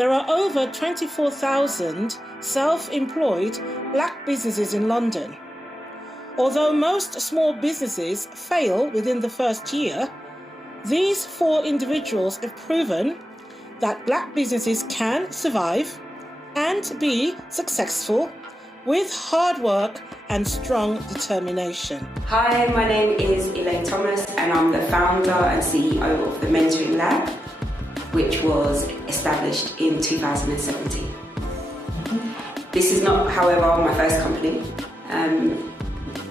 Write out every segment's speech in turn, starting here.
there are over 24,000 self-employed black businesses in London. Although most small businesses fail within the first year, these 4 individuals have proven that black businesses can survive and be successful with hard work and strong determination. Hi, my name is Elaine Thomas and I'm the founder and CEO of the Mentoring Lab, which was established in 2017. This is not, however, my first company.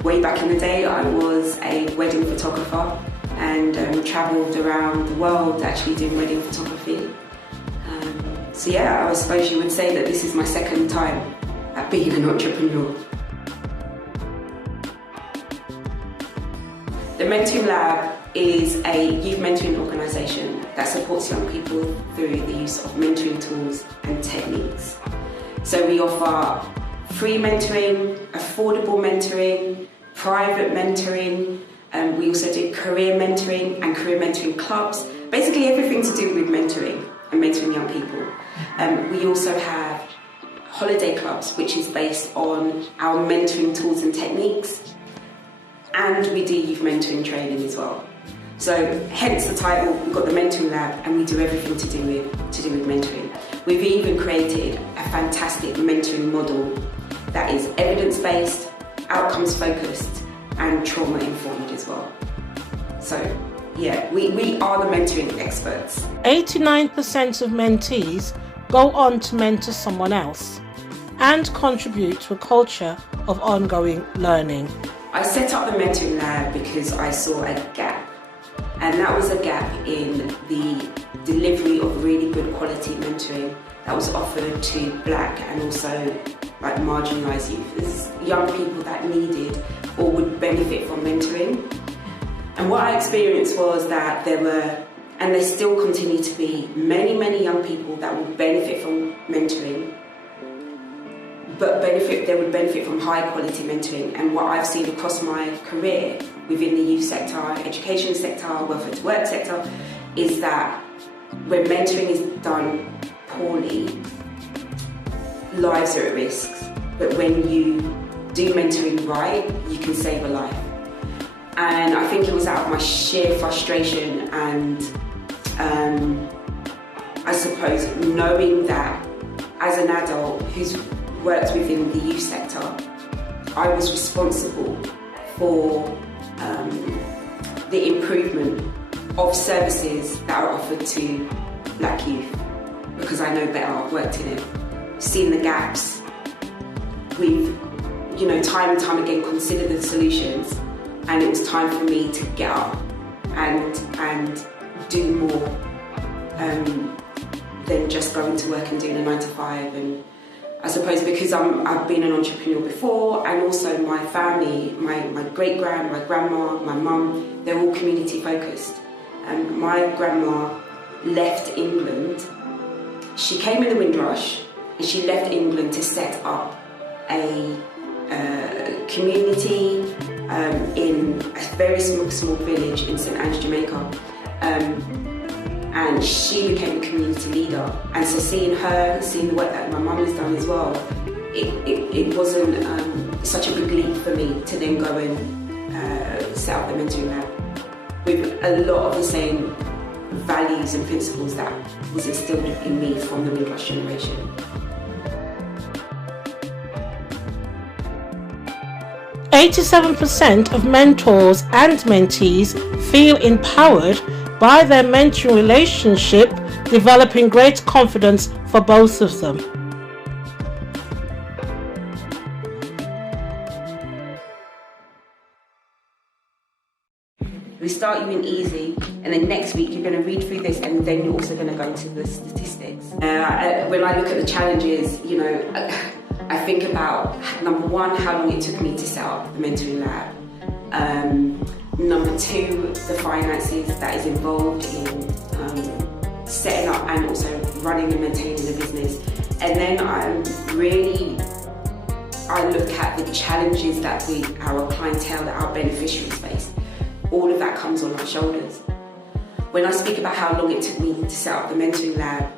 Way back in the day, I was a wedding photographer and travelled around the world actually doing wedding photography. So yeah, I suppose you would say that this is my second time at being an entrepreneur. The Mentoring Lab is a youth mentoring organisation that supports young people through the use of mentoring tools and techniques. So we offer free mentoring, affordable mentoring, private mentoring, we also do career mentoring and career mentoring clubs, basically everything to do with mentoring and mentoring young people. We also have holiday clubs, which is based on our mentoring tools and techniques, and we do youth mentoring training as well. So hence the title, we've got the Mentoring Lab and we do everything to do with mentoring. We've even created a fantastic mentoring model that is evidence-based, outcomes-focused and trauma-informed as well. So yeah, we are the mentoring experts. 89% of mentees go on to mentor someone else and contribute to a culture of ongoing learning. I set up the Mentoring Lab because I saw a gap, and that was a gap in the delivery of really good quality mentoring that was offered to black and also like marginalised youth. There's young people that needed or would benefit from mentoring. And what I experienced was that there were, and there still continue to be, many young people that would benefit from mentoring, but they would benefit from high quality mentoring. And what I've seen across my career within the youth sector, education sector, welfare to work sector, is that when mentoring is done poorly, lives are at risk. But when you do mentoring right, you can save a life. And I think it was out of my sheer frustration and I suppose knowing that as an adult who's worked within the youth sector, I was responsible for the improvement of services that are offered to black youth, because I know better, I've worked in it, seen the gaps. We've, time and time again considered the solutions, and it was time for me to get up and do more than just going to work and doing a 9 to 5. And I suppose because I've been an entrepreneur before, and also my family, my great-grand, my grandma, my mum, they're all community focused. My grandma left England. She came in the Windrush and she left England to set up a community in a very small village in St Anne's, Jamaica. And she became a community leader. And so seeing the work that my mum has done as well, it wasn't such a big leap for me to then go and set up the Mentoring Lab with a lot of the same values and principles that was instilled in me from the Windrush generation. %87% of mentors and mentees feel empowered by their mentoring relationship, developing great confidence for both of them. We start you in easy, and then next week you're going to read through this, and then you're also going to go into the statistics. When I look at the challenges, I think about, number one, how long it took me to set up the Mentoring Lab. Number two, the finances that is involved in setting up and also running and maintaining the business. And then I look at the challenges that our clientele, that our beneficiaries face. All of that comes on our shoulders. When I speak about how long it took me to set up the Mentoring Lab,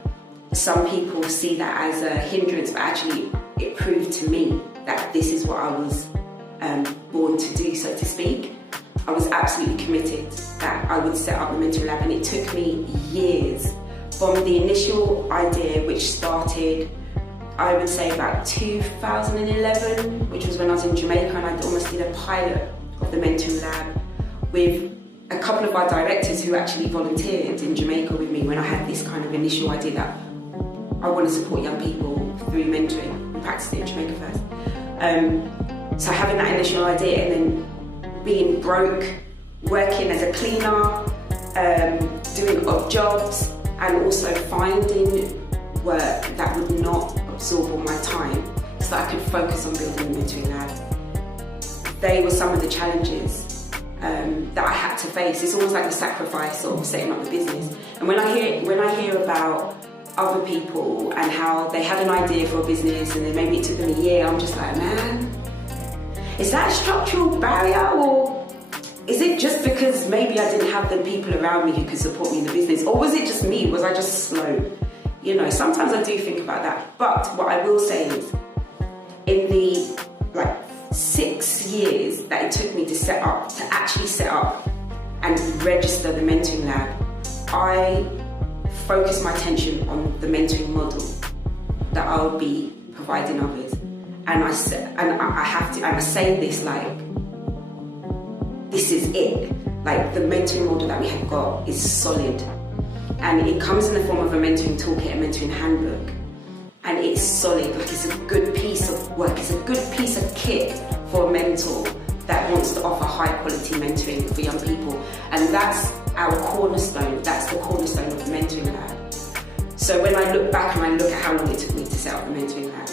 some people see that as a hindrance, but actually it proved to me that this is what I was born to do, so to speak. I was absolutely committed that I would set up a mentoring lab, and it took me years from the initial idea, which started, I would say, about 2011, which was when I was in Jamaica, and I almost did a pilot of the mentoring lab with a couple of our directors who actually volunteered in Jamaica with me when I had this kind of initial idea that I want to support young people through mentoring. We practiced it in Jamaica first. So having that initial idea and then being broke, working as a cleaner, doing odd jobs, and also finding work that would not absorb all my time so that I could focus on building the mentoring lab. They were some of the challenges that I had to face. It's almost like a sacrifice of setting up the business. And when I hear about other people and how they had an idea for a business and then maybe it took them a year, I'm just like, man, is that a structural barrier, or is it just because maybe I didn't have the people around me who could support me in the business, or was it just me? Was I just slow? You know, sometimes I do think about that. But what I will say is, in the 6 years that it took me to actually set up and register the mentoring lab, I focused my attention on the mentoring model that I would be providing others. And I say this like, this is it. Like, the mentoring model that we have got is solid. And it comes in the form of a mentoring toolkit, a mentoring handbook. And it's solid, like it's a good piece of work, it's a good piece of kit for a mentor that wants to offer high quality mentoring for young people. And that's our cornerstone, that's the cornerstone of the mentoring lab. So when I look back and I look at how long it took me to set up the mentoring lab,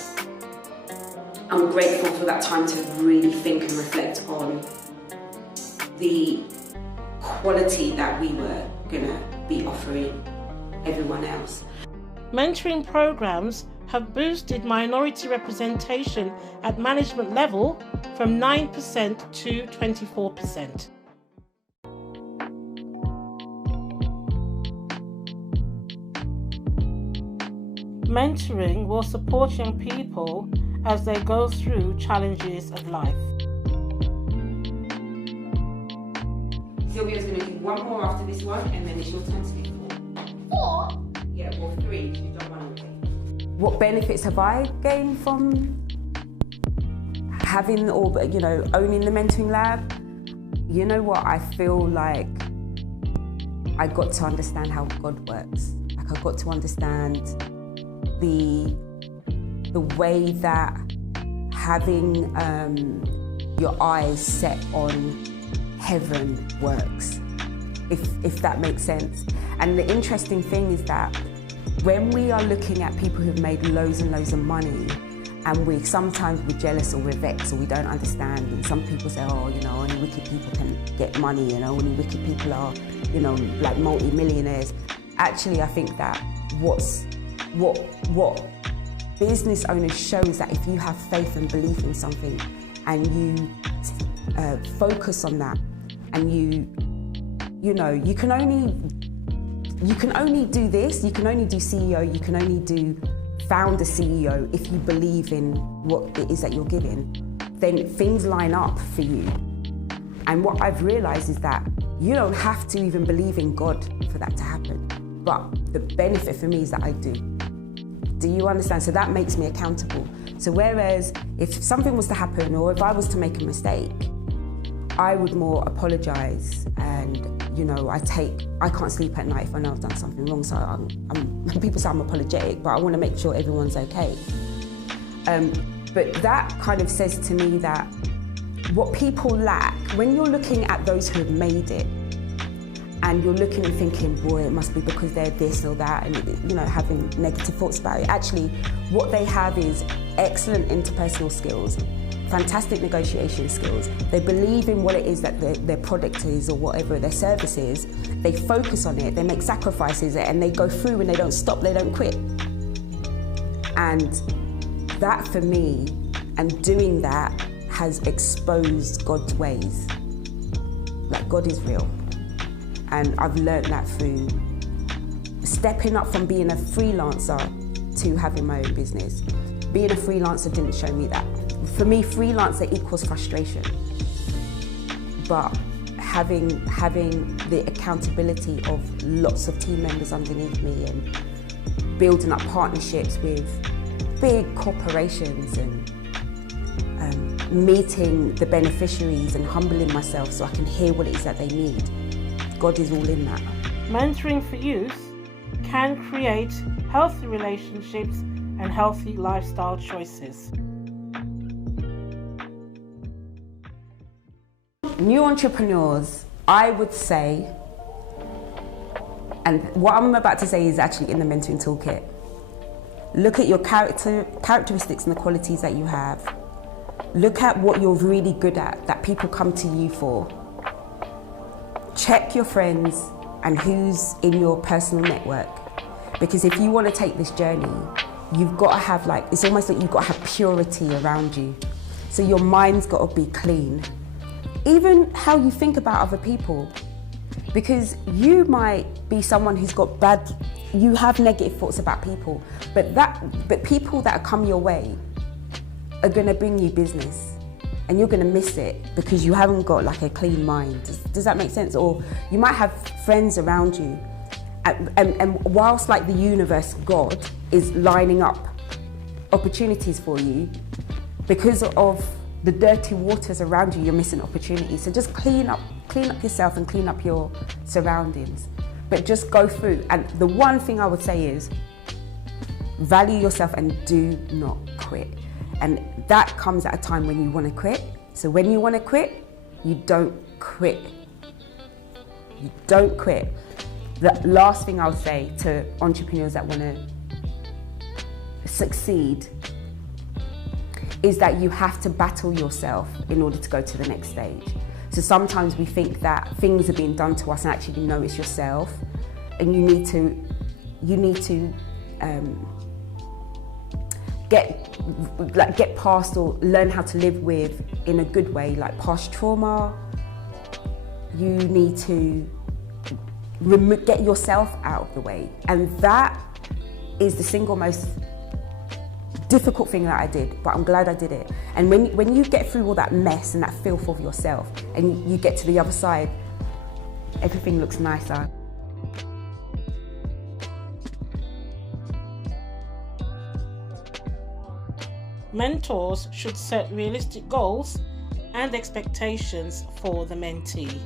I'm grateful for that time to really think and reflect on the quality that we were gonna be offering everyone else. Mentoring programs have boosted minority representation at management level from 9% to 24%. Mentoring will support young people as they go through challenges of life. Sylvia's going to do one more after this one, and then it's your turn to do 4. 4? Yeah, well, 3. You've done one already. What benefits have I gained from having or owning the mentoring lab? You know what? I feel like I got to understand how God works. Like, I got to understand the way that having your eyes set on heaven works, if that makes sense. And the interesting thing is that when we are looking at people who've made loads and loads of money, and sometimes we're jealous or we're vexed or we don't understand, and some people say, only wicked people can get money, only wicked people are, like multi-millionaires. Actually, I think that what business owners show is that if you have faith and belief in something and you focus on that, and you can only do this, you can only do CEO, you can only do founder CEO if you believe in what it is that you're giving, then things line up for you. And what I've realized is that you don't have to even believe in God for that to happen. But the benefit for me is that I do. Do you understand? So that makes me accountable. So whereas if something was to happen, or if I was to make a mistake, I would more apologize, and I can't sleep at night if I know I've done something wrong. So people say I'm apologetic, but I want to make sure everyone's okay. But that kind of says to me that what people lack, when you're looking at those who have made it, and you're looking and thinking, boy, it must be because they're this or that, and having negative thoughts about it. Actually, what they have is excellent interpersonal skills, fantastic negotiation skills. They believe in what it is that their product is, or whatever their service is. They focus on it, they make sacrifices, and they go through and they don't stop, they don't quit. And that for me, and doing that, has exposed God's ways. Like, God is real. And I've learned that through stepping up from being a freelancer to having my own business. Being a freelancer didn't show me that. For me, freelancer equals frustration. But having the accountability of lots of team members underneath me and building up partnerships with big corporations and meeting the beneficiaries and humbling myself so I can hear what it is that they need. God is all in that. Mentoring for youth can create healthy relationships and healthy lifestyle choices. New entrepreneurs, I would say, and what I'm about to say is actually in the mentoring toolkit. Look at your characteristics and the qualities that you have. Look at what you're really good at, that people come to you for. Check your friends and who's in your personal network. Because if you want to take this journey, you've got to have it's almost like you've got to have purity around you. So your mind's got to be clean. Even how you think about other people. Because you might be someone who's got you have negative thoughts about people, but people that come your way are going to bring you business and you're going to miss it because you haven't got a clean mind. Does that make sense? Or you might have friends around you and whilst the universe, God, is lining up opportunities for you, because of the dirty waters around you, you're missing opportunities. So just clean up yourself and clean up your surroundings. But just go through. And the one thing I would say is value yourself and do not quit. And that comes at a time when you want to quit. So when you want to quit, you don't quit. You don't quit. The last thing I'll say to entrepreneurs that want to succeed is that you have to battle yourself in order to go to the next stage. So sometimes we think that things are being done to us and actually no, it's yourself. And you need to get past or learn how to live with in a good way, past trauma. You need to get yourself out of the way. And that is the single most difficult thing that I did, but I'm glad I did it. And when you get through all that mess and that filth of yourself and you get to the other side, everything looks nicer. Mentors should set realistic goals and expectations for the mentee.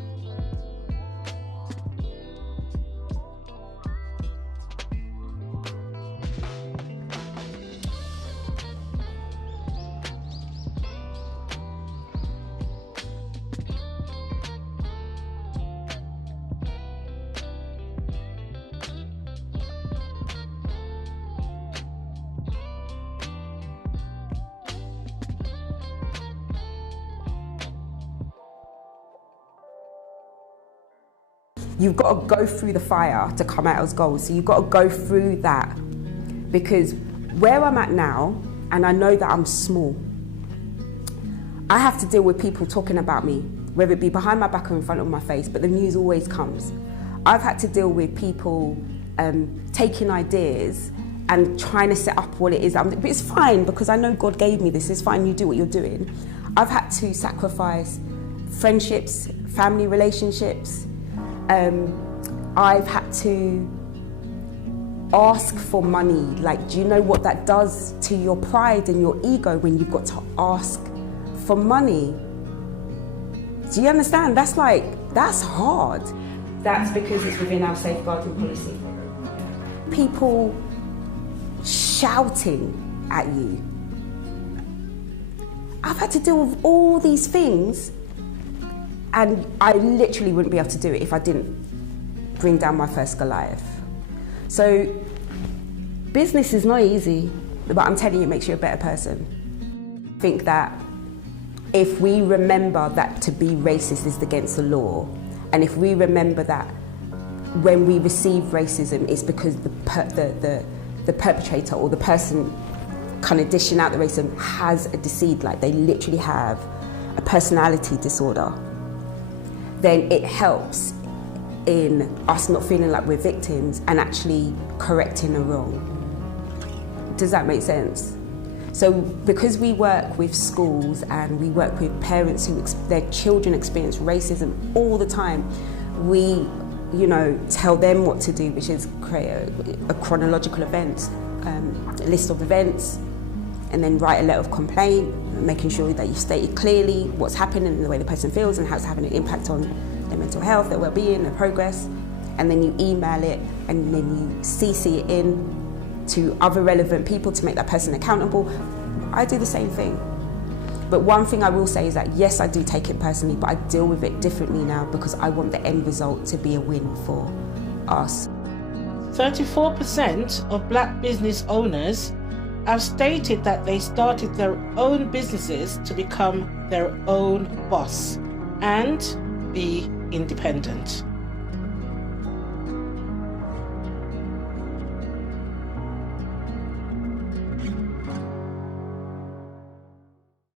You've got to go through the fire to come out as gold. So you've got to go through that, because where I'm at now, and I know that I'm small, I have to deal with people talking about me, whether it be behind my back or in front of my face, but the news always comes. I've had to deal with people taking ideas and trying to set up what it is. But it's fine, because I know God gave me this. It's fine, you do what you're doing. I've had to sacrifice friendships, family relationships. I've had to ask for money. Do you know what that does to your pride and your ego when you've got to ask for money? Do you understand? That's hard. That's because it's within our safeguarding policy. People shouting at you. I've had to deal with all these things, and I literally wouldn't be able to do it if I didn't bring down my first Goliath. So business is not easy, but I'm telling you, it makes you a better person. I think that if we remember that to be racist is against the law, and if we remember that when we receive racism, it's because the perpetrator or the person kind of dishing out the racism has a disease, they literally have a personality disorder, then it helps in us not feeling like we're victims and actually correcting a wrong. Does that make sense? So because we work with schools and we work with parents who their children experience racism all the time, we, tell them what to do, which is create a chronological event, a list of events, and then write a letter of complaint, making sure that you've stated clearly what's happening and the way the person feels and how it's having an impact on their mental health, their well-being, their progress. And then you email it and then you CC it in to other relevant people to make that person accountable. I do the same thing. But one thing I will say is that yes, I do take it personally, but I deal with it differently now because I want the end result to be a win for us. 34% of black business owners have stated that they started their own businesses to become their own boss and be independent.